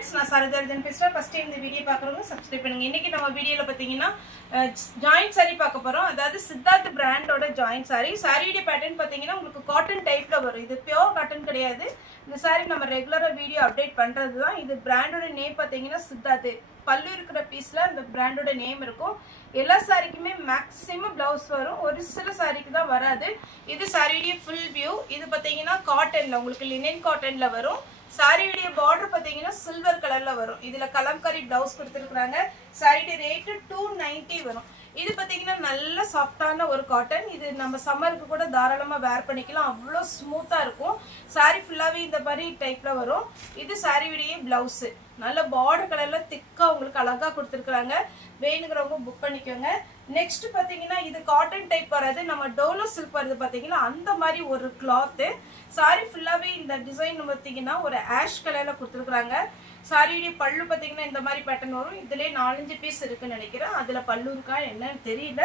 friends, நான் சரதர்தன் பேசுறேன். First time இந்த வீடியோ பார்க்கறவங்க சப்ஸ்கிரைப் பண்ணுங்க. இன்னைக்கு நம்ம வீடியோல பாத்தீங்கன்னா ஜாயிண்ட் saree பார்க்க போறோம். அதாவது சித்தார்த் பிராண்டோட ஜாயிண்ட் saree. சாரியோட பேட்டர்ன் பாத்தீங்கன்னா உங்களுக்கு காட்டன் டைப்ல வரும். இது பியூர் காட்டன் கிடையாது. இந்த saree நம்ம ரெகுலரா வீடியோ அப்டேட் பண்றதுதான். இது பிராண்டோட நேம் பாத்தீங்கன்னா சித்தார்த். பல்லு இருக்கிற பீஸ்ல அந்த பிராண்டோட நேம் இருக்கும். எல்லா சாரிக்குமே மேக்ஸிமம் பிளவுஸ் வரும். ஒரு சில சாரிக்கு தான் வராது. இது சாரியோட ஃபுல் வியூ. இது பாத்தீங்கன்னா காட்டன்ல உங்களுக்கு லினன் காட்டன்ல வரும். சாரியோட பார்டர் பாத்தீங்கன்னா சில்வர் கலர்ல வரும். இதுல கலம்காரி பிளவுஸ் கொடுத்திருக்காங்க. சாரியோட ரேட் 290 வரும். இது பாத்தீங்கன்னா நல்ல சாஃப்டான ஒரு காட்டன். இது நம்ம சம்மருக்கு கூட தாராளமா வேர் பண்ணிக்கலாம். அவ்வளோ ஸ்மூத்தா இருக்கும். சாரி ஃபுல்லாவே இந்த மாதிரி டைப்ல வரும். இது சாரியோட பிளவுஸ். நல்ல பார்டர் கலர்ல திக்கா உங்களுக்கு அழகா கொடுத்திருக்காங்க. வேணுங்கிறவங்க புக் பண்ணிக்கோங்க. நெக்ஸ்ட் பாத்தீங்கன்னா இது காட்டன் டைப் வராது. நம்ம டோலோ சில்க் வருது பாத்தீங்கன்னா அந்த மாதிரி ஒரு கிளாத். சாரி ஃபுல்லாவே இந்த டிசைன் பாத்தீங்கன்னா ஒரு ஆஷ் கலர்ல கொடுத்திருக்காங்க. சாரியோட பல்லு பாத்தீங்கன்னா இந்த மாதிரி பேட்டர்ன் வரும். இதுலயே 4-5 பீஸ் இருக்குன்னு நினைக்கிறேன். அதுல பல்லு இருக்கா என்னன்னு தெரியல.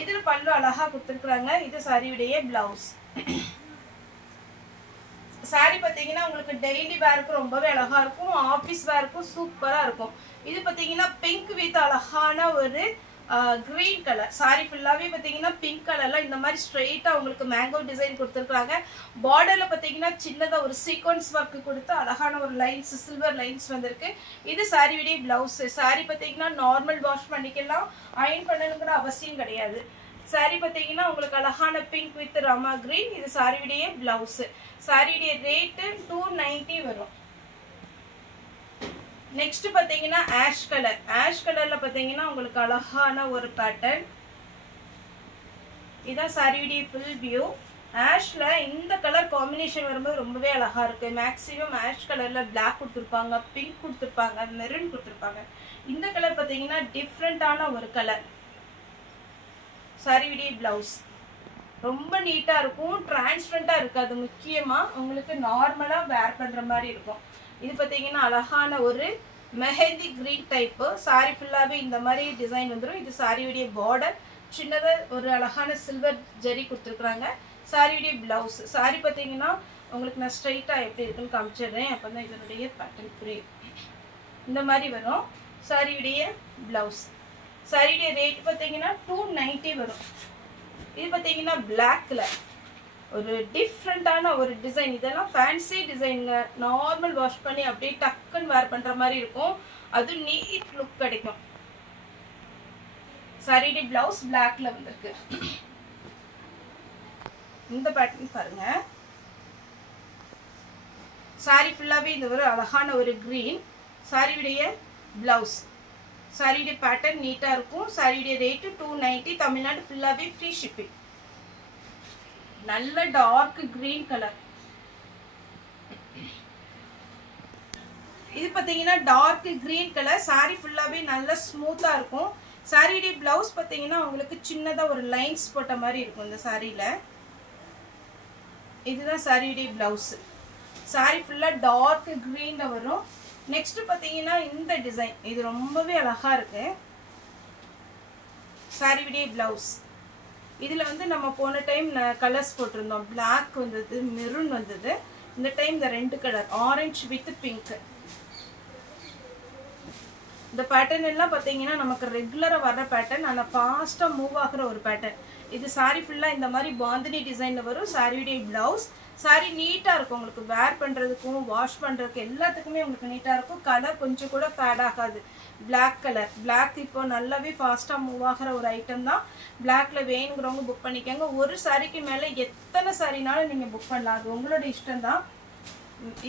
இதுல பல்லு அழகா கொடுத்திருக்காங்க. இது சாரியோட பிளவுஸ். சாரி பாத்தீங்கன்னா உங்களுக்கு டெய்லி வேருக்கு ரொம்பவே அழகா இருக்கும். ஆபீஸ் வேருக்கும் சூப்பரா இருக்கும். இது பாத்தீங்கன்னா பிங்க் வித் அழகான ஒரு கிரீன் கலர். சாரி ஃபுல்லாவே பாத்தீங்கன்னா பிங்க் கலர்ல இந்த மாதிரி ஸ்ட்ரெயிட்டா உங்களுக்கு மேங்கோ டிசைன் கொடுத்திருக்காங்க. பார்டர்ல பாத்தீங்கன்னா சின்னதா ஒரு சீக்வன்ஸ் ஒர்க் கொடுத்து அழகான ஒரு லைன்ஸ் சில்வர் லைன்ஸ் வந்திருக்கு. இது சாரியோட பிளவுஸ். சாரி பாத்தீங்கன்னா நார்மல் வாஷ் பண்ணிக்கலாம். அயர்ன் பண்ணணுங்கிற அவசியம் கிடையாது. சாரி பாத்தீங்கன்னா உங்களுக்கு அழகான பிங்க் வித் ராமா கிரீன். இது சாரியோட பிளவுஸ். சாரியோட ரேட் 290 வரும். நெக்ஸ்ட் பாத்தீங்கன்னா ஆஷ் கலர். ஆஷ் கலர்ல பாத்தீங்கன்னா உங்களுக்கு அழகான ஒரு பேட்டர்ன். இதான் சாரியோட ஃபுல் வியூ. ஆஷ்ல இந்த கலர் காம்பினேஷன் வரும்போது ரொம்பவே அழகா இருக்கு. மேக்ஸிமம் ஆஷ் கலர்ல பிளாக் கொடுத்துருப்பாங்க, பிங்க் கொடுத்துருப்பாங்க, மெரூன் கொடுத்துருப்பாங்க. இந்த கலர் பாத்தீங்கன்னா டிஃப்ரெண்டான ஒரு கலர். சாரியோட பிளவுஸ் ரொம்ப நீட்டா இருக்கும். டிரான்ஸ்பரண்டா இருக்காது. முக்கியமா உங்களுக்கு நார்மலா வேர் பண்ற மாதிரி இருக்கும். இது பாத்தீங்கன்னா அழகான ஒரு மெஹந்தி கிரீன் டைப். சாரி ஃபுல்லாவே இந்த மாதிரி டிசைன் வந்துடும். இது சாரியோட பார்டர். சின்னதா ஒரு அழகான சில்வர் ஜெரி கொடுத்துருக்காங்க. சாரியோட பிளவுஸ். சாரி பாத்தீங்கன்னா உங்களுக்கு நான் ஸ்ட்ரைட்டா எப்படி இருக்குன்னு காமிச்சிடுறேன். அப்பதான் இதனுடைய பேட்டர்ன் புரியும். இந்த மாதிரி வரும் சாரியோட பிளவுஸ். சாரியோட ரேட் பாத்தீங்கன்னா 290 வரும். இது பாத்தீங்கன்னா பிளாக் கலர். ஒரு டிஃப்ரெண்டான ஒரு டிசைன். இதெல்லாம் ஃபேன்சி டிசைனுங்க. நார்மல் வாஷ் பண்ணி அப்படியே டக்குன்னு வேர் பண்ற மாதிரி இருக்கும். அது நீட் லுக் கிடைக்கும். சாரியோட பிளவுஸ் பிளாக்ல வந்திருக்கு. இந்த பேட்டர்ன் பாருங்க. சாரி ஃபுல்லாவே இந்த ஒரு அழகான ஒரு கிரீன். சாரியோட பிளவுஸ். சாரியோட பேட்டர்ன் நீட்டா இருக்கும். சாரியோட ரேட் 290. தமிழ்நாடு ஃபுல்லாவே ஃப்ரீ ஷிப்பிங். நல்ல டார்க் கிரீன் கலர். இது பாத்தீங்கன்னா டார்க் கிரீன் கலர். சாரி ஃபுல்லாவே நல்ல ஸ்மூத்தா இருக்கும். சாரியோட பிளவுஸ் பாத்தீங்கன்னா உங்களுக்கு சின்னதா ஒரு லைன்ஸ் போட்ட மாதிரி இருக்கும் இந்த சாரியில. இதுதான் சாரியோட பிளவுஸ். சாரி ஃபுல்லா டார்க் கிரீன்ல வரும். நெக்ஸ்ட் பாத்தீங்கன்னா இந்த டிசைன். இது ரொம்பவே அழகா இருக்கு. சாரியோட பிளவுஸ். இதுல வந்து நம்ம போன டைம் கலர்ஸ் போட்டிருந்தோம். பிளாக் வந்தது, மெரூன் வந்தது. இந்த டைம் இந்த ரெண்டு கலர் ஆரஞ்சு வித் பிங்க். இந்த பேட்டர்ன் எல்லாம் பாத்தீங்கன்னா நமக்கு ரெகுலரா வர்ற பேட்டர்ன். ஆனா ஃபாஸ்டா மூவ் ஆகுற ஒரு பேட்டர்ன். இது சாரி ஃபுல்லா இந்த மாதிரி பாந்தினி டிசைன்ல வரும். சாரியோட பிளவுஸ். சாரி நீட்டா இருக்கும். உங்களுக்கு வேர் பண்றதுக்கும் வாஷ் பண்றதுக்கு எல்லாத்துக்குமே உங்களுக்கு நீட்டா இருக்கும். கலர் கொஞ்சம் கூட ஃபேட் ஆகாது. Black colour. பிளாக் இப்போ நல்லாவே ஃபாஸ்டா மூவ் ஆகிற ஒரு ஐட்டம் தான். பிளாக்ல வேணுங்கிறவங்க புக் பண்ணிக்கோங்க. ஒரு சாரிக்கு மேல எத்தனை சாரினாலும் நீங்க புக் பண்ணலாம். அது உங்களோட இஷ்டம் தான்.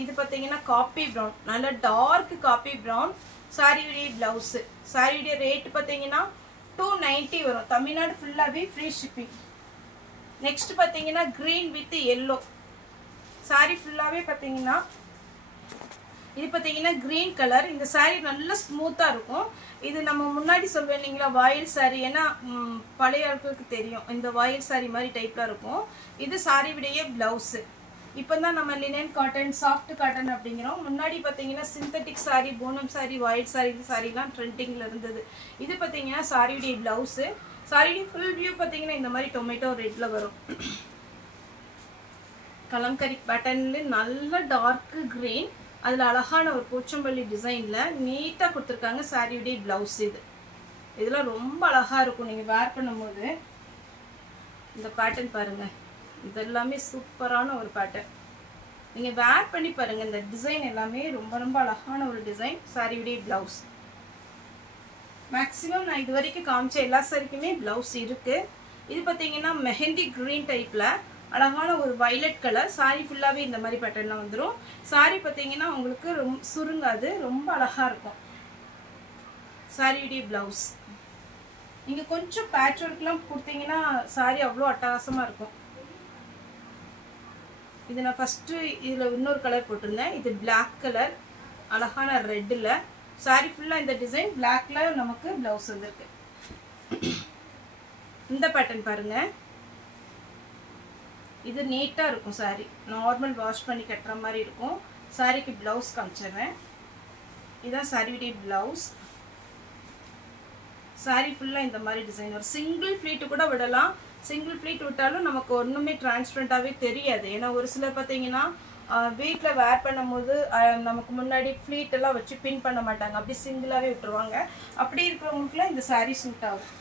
இது பாத்தீங்கன்னா காப்பி ப்ரௌன். நல்ல டார்க் காப்பி ப்ரௌன். சாரியோட பிளவுஸ். சாரியோட ரேட் பாத்தீங்கன்னா 290 வரும். தமிழ்நாடு ஃபுல்லாவே ஃப்ரீ ஷிப்பிங். நெக்ஸ்ட் பாத்தீங்கன்னா கிரீன் வித் எல்லோ. சாரி ஃபுல்லாவே பாத்தீங்கன்னா இது பாத்தீங்கன்னா கிரீன் கலர். இந்த சாரி நல்ல ஸ்மூத்தா இருக்கும். இது நம்ம முன்னாடி சொல்வேன் இல்லைங்களா வாயில் சாரி. ஏன்னா பழைய ஆட்களுக்கு தெரியும். இந்த வாயில் சாரி மாதிரி டைப்ல இருக்கும். இது சாரியோட பிளவுஸ். இப்பதான் நம்ம லினன் காட்டன், சாஃப்ட் காட்டன் அப்படிங்கிறோம். முன்னாடி பாத்தீங்கன்னா சிந்தட்டிக் சாரி, பூனம் சாரி, வாயில் சாரி சாரிலாம் ட்ரெண்டிங்ல இருந்தது. இது பாத்தீங்கன்னா சாரியோட பிளவுஸ். சாரியோட ஃபுல் வியூ பாத்தீங்கன்னா இந்த மாதிரி டொமேட்டோ ரெட்ல வரும். கலம்கரி பேட்டர்ன்ல நல்ல டார்க் கிரீன். அதில் அழகான ஒரு பூச்சம்பள்ளி டிசைனில் நீட்டாக கொடுத்துருக்காங்க. சாரியுடைய ப்ளவுஸ் இதெல்லாம் ரொம்ப அழகாக இருக்கும் நீங்கள் வேர் பண்ணும்போது. இந்த பேட்டர்ன் பாருங்கள், இதெல்லாமே சூப்பரான ஒரு பேட்டர்ன். நீங்கள் வேர் பண்ணி பாருங்கள், இந்த டிசைன் எல்லாமே ரொம்ப ரொம்ப அழகான ஒரு டிசைன். சாரியுடைய ப்ளவுஸ் மேக்ஸிமம் நான் இது வரைக்கும் காமிச்ச எல்லா சாரிக்குமே ப்ளவுஸ் இருக்குது. இது பார்த்தீங்கன்னா மெஹந்தி க்ரீன் டைப்பில் அழகான ஒரு வைலட் கலர். சாரி ஃபுல்லாகவே இந்த மாதிரி பேட்டர்னில் வந்துடும். சாரி பார்த்தீங்கன்னா உங்களுக்கு ரொம்ப சுருங்காது, ரொம்ப அழகாக இருக்கும். சாரியுடைய ப்ளவுஸ் நீங்கள் கொஞ்சம் பேட்ச் ஒர்க்லாம் கொடுத்தீங்கன்னா சாரி அவ்வளோ அட்டகாசமாக இருக்கும். இது நான் ஃபஸ்ட்டு இதில் இன்னொரு கலர் போட்டிருந்தேன். இது பிளாக் கலர் அழகான ரெட்டில். சாரி ஃபுல்லாக இந்த டிசைன் பிளாக்ல நமக்கு ப்ளவுஸ் வந்துருக்கு. இந்த பேட்டர்ன் பாருங்கள், இது நீட்டாக இருக்கும். சாரி நார்மல் வாஷ் பண்ணி கட்டுற மாதிரி இருக்கும். சாரிக்கு ப்ளவுஸ் காமிச்சிடுறேன். இதுதான் சாரியுடைய ப்ளவுஸ். சாரி ஃபுல்லாக இந்த மாதிரி டிசைன் வரும். சிங்கிள் ஃப்ளீட்டு கூட விடலாம். சிங்கிள் ஃப்ளீட் விட்டாலும் நமக்கு ஒன்றுமே டிரான்ஸ்பரண்ட்டாகவே தெரியாது. ஏன்னா ஒரு சிலர் பார்த்தீங்கன்னா வீட்டில் வேர் பண்ணும்போது நமக்கு முன்னாடி ஃப்ளீட் எல்லாம் வச்சு பின் பண்ண மாட்டாங்க, அப்படி சிங்கிளாகவே விட்டுருவாங்க. அப்படி இருக்கிறவங்களுக்குலாம் இந்த சாரீ சூட் ஆகும்.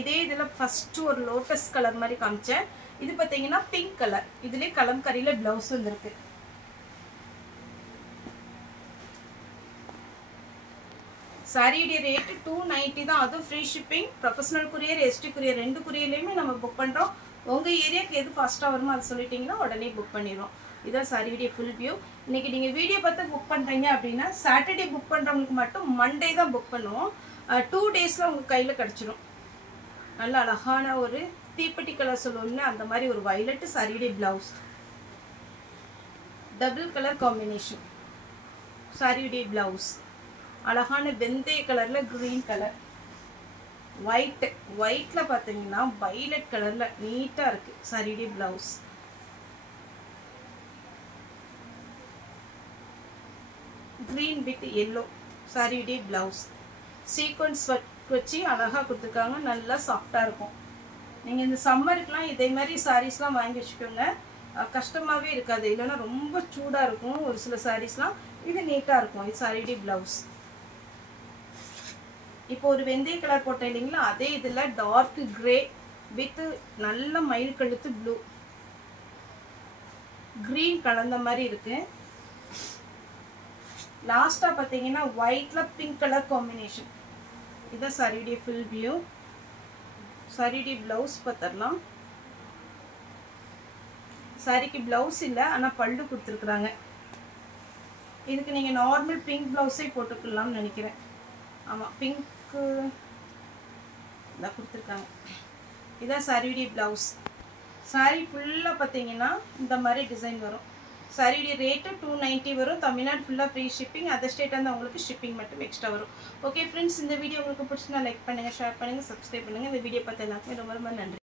இதே இதில் ஃபஸ்ட்டு ஒரு லோட்டஸ் கலர் மாதிரி காமிச்சேன். இது பார்த்தீங்கன்னா பிங்க் கலர். இதுலேயே கலம்கரியில் ப்ளவுஸ் வந்துருக்கு. சாரியுடைய ரேட்டு 290 தான். அதுவும் free shipping. Professional courier, ST courier, 2 குரியர்லையுமே நம்ம புக் பண்ணுறோம். உங்கள் ஏரியாவுக்கு எது ஃபாஸ்ட்டாக வருமோ அதை சொல்லிட்டிங்கன்னா உடனே புக் பண்ணிடுவோம். இதான் சாரியுடைய ஃபுல் வியூ. இன்றைக்கி நீங்கள் வீடியோ பார்த்து புக் பண்ணுறீங்க அப்படின்னா சாட்டர்டே புக் பண்ணுறவங்களுக்கு மட்டும் மண்டே தான் புக் பண்ணுவோம். 2 டேஸில் உங்கள் கையில் கிடச்சிரும். நல்ல அழகான ஒரு தீப்பெட்டி கலர் சொல்லுவோம்ல, அந்த மாதிரி ஒரு வயலட்டு சாரியுடைய ப்ளவுஸ். Double colour combination. சாரியுடைய ப்ளவுஸ் அழகான வெந்தய கலரில் க்ரீன் கலர், ஒயிட்டில் பார்த்தீங்கன்னா வைலட் கலரில் நீட்டாக இருக்குது. சாரியுடைய ப்ளவுஸ் க்ரீன் வித் எல்லோ. சாரியுடைய ப்ளவுஸ் சீக்வன்ஸ் ஒர்க் வச்சு அழகாக கொடுத்துருக்காங்க. நல்லா சாஃப்டாக இருக்கும். நீங்கள் இந்த சம்மருக்குலாம் இதே மாதிரி சாரீஸ்லாம் வாங்கி வச்சுக்கோங்க, கஷ்டமாகவே இருக்காது. இல்லைன்னா ரொம்ப சூடாக இருக்கும் ஒரு சில சாரீஸ்லாம். இது நீட்டாக இருக்கும். இது சாரியுடைய ப்ளவுஸ். இப்போ ஒரு வெந்தய கலர் போட்டேன் இல்லைங்களா, அதே இதில் டார்க் கிரே வித் நல்ல மயில் கழுத்து ப்ளூ க்ரீன் கலந்த மாதிரி இருக்கு. லாஸ்ட்டாக பார்த்தீங்கன்னா ஒயிட்டில் பிங்க் கலர் காம்பினேஷன். இதுதான் சாரியுடைய ஃபுல் வியூ. சாரியுடைய ப்ளவுஸ் பார்த்துடலாம். சாரிக்கு ப்ளவுஸ் இல்லை, ஆனால் பல்லு கொடுத்துருக்குறாங்க. இதுக்கு நீங்கள் நார்மல் பிங்க் ப்ளவுஸே போட்டுக்கலாம்னு நினைக்கிறேன். ஆமாம், பிங்க்கு இதான் கொடுத்துருக்காங்க. இதுதான் சாரியுடைய ப்ளவுஸ். சாரி ஃபுல்லாக பார்த்தீங்கன்னா இந்த மாதிரி டிசைன் வரும். சாரியுடைய ரேட்டு 290 வரும். தமிழ்நாடு ஃபுல்லாக ஃப்ரீ ஷிப்பிங். அதர் ஸ்டேட்டாக இருந்தால் உங்களுக்கு ஷிப்பிங் மட்டும் எக்ஸ்ட்ரா வரும். ஓகே ஃப்ரெண்ட்ஸ், இந்த வீடியோ உங்களுக்கு பிடிச்சிருந்தா லைக் பண்ணுங்கள், ஷேர் பண்ணுங்கள், சப்ஸ்கிரைப் பண்ணுங்கள். இந்த வீடியோ பார்த்து எல்லாருக்குமே ரொம்ப ரொம்ப நன்றி.